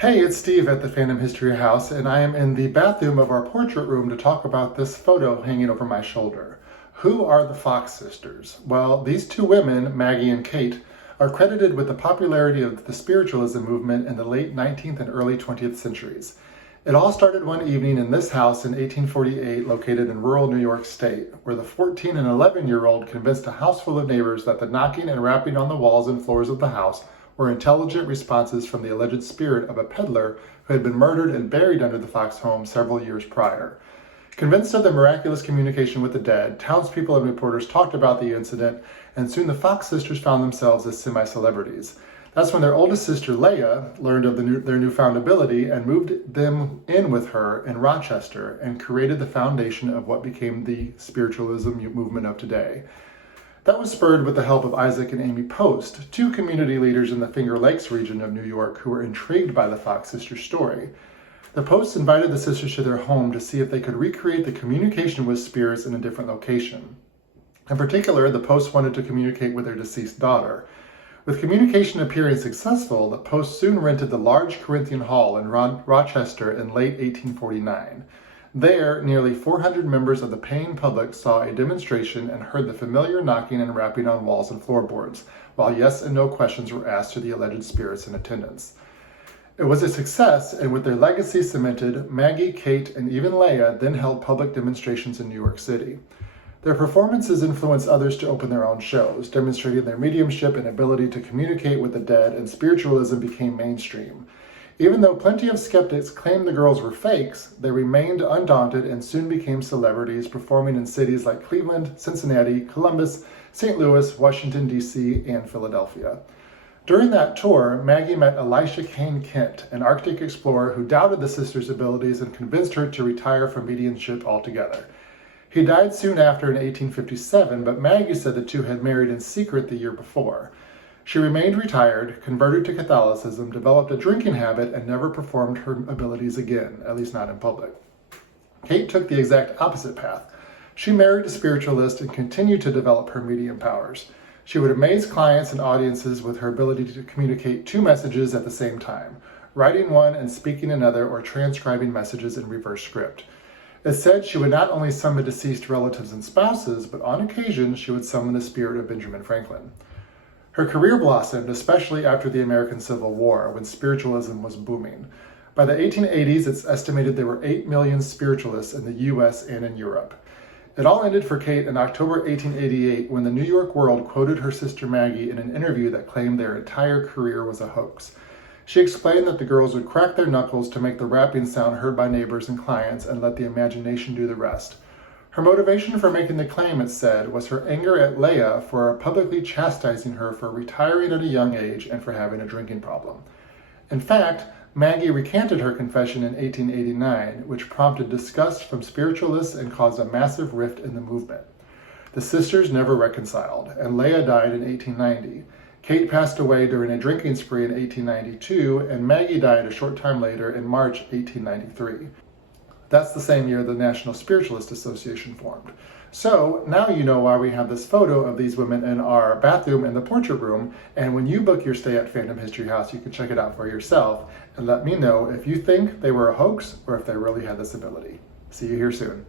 Hey, it's Steve at the Phantom History House, and I am in the bathroom of our portrait room to talk about this photo hanging over my shoulder. Who are the Fox sisters? Well, these two women, Maggie and Kate, are credited with the popularity of the spiritualism movement in the late 19th and early 20th centuries. It all started one evening in this house in 1848, located in rural New York State, where the 14 and 11-year-old convinced a house full of neighbors that the knocking and rapping on the walls and floors of the house were intelligent responses from the alleged spirit of a peddler who had been murdered and buried under the Fox home several years prior. Convinced of the miraculous communication with the dead, townspeople and reporters talked about the incident, and soon the Fox sisters found themselves as semi-celebrities. That's when their oldest sister, Leah, learned of their newfound ability and moved them in with her in Rochester and created the foundation of what became the spiritualism movement of today. That was spurred with the help of Isaac and Amy Post, two community leaders in the Finger Lakes region of New York who were intrigued by the Fox sisters' story. The Posts invited the sisters to their home to see if they could recreate the communication with spirits in a different location. In particular, the Posts wanted to communicate with their deceased daughter. With communication appearing successful, the Posts soon rented the large Corinthian Hall in Rochester in late 1849. There, nearly 400 members of the paying public saw a demonstration and heard the familiar knocking and rapping on walls and floorboards, while yes and no questions were asked to the alleged spirits in attendance. It was a success, and with their legacy cemented, Maggie, Kate, and even Leah then held public demonstrations in New York City. Their performances influenced others to open their own shows, demonstrating their mediumship and ability to communicate with the dead, and spiritualism became mainstream. Even though plenty of skeptics claimed the girls were fakes, they remained undaunted and soon became celebrities, performing in cities like Cleveland, Cincinnati, Columbus, St. Louis, Washington, D.C., and Philadelphia. During that tour, Maggie met Elisha Kane Kent, an Arctic explorer who doubted the sisters' abilities and convinced her to retire from mediumship altogether. He died soon after in 1857, but Maggie said the two had married in secret the year before. She remained retired, converted to Catholicism, developed a drinking habit, and never performed her abilities again, at least not in public. Kate took the exact opposite path. She married a spiritualist and continued to develop her medium powers. She would amaze clients and audiences with her ability to communicate two messages at the same time, writing one and speaking another, or transcribing messages in reverse script. It's said she would not only summon deceased relatives and spouses, but on occasion she would summon the spirit of Benjamin Franklin. Her career blossomed, especially after the American Civil War, when spiritualism was booming. By the 1880s, it's estimated there were 8 million spiritualists in the U.S. and in Europe. It all ended for Kate in October 1888 when the New York World quoted her sister Maggie in an interview that claimed their entire career was a hoax. She explained that the girls would crack their knuckles to make the rapping sound heard by neighbors and clients and let the imagination do the rest. Her motivation for making the claim, it said, was her anger at Leah for publicly chastising her for retiring at a young age and for having a drinking problem. In fact, Maggie recanted her confession in 1889, which prompted disgust from spiritualists and caused a massive rift in the movement. The sisters never reconciled, and Leah died in 1890. Kate passed away during a drinking spree in 1892, and Maggie died a short time later in March 1893. That's the same year the National Spiritualist Association formed. So now you know why we have this photo of these women in our bathroom in the portrait room, and when you book your stay at Phantom History House, you can check it out for yourself and let me know if you think they were a hoax or if they really had this ability. See you here soon.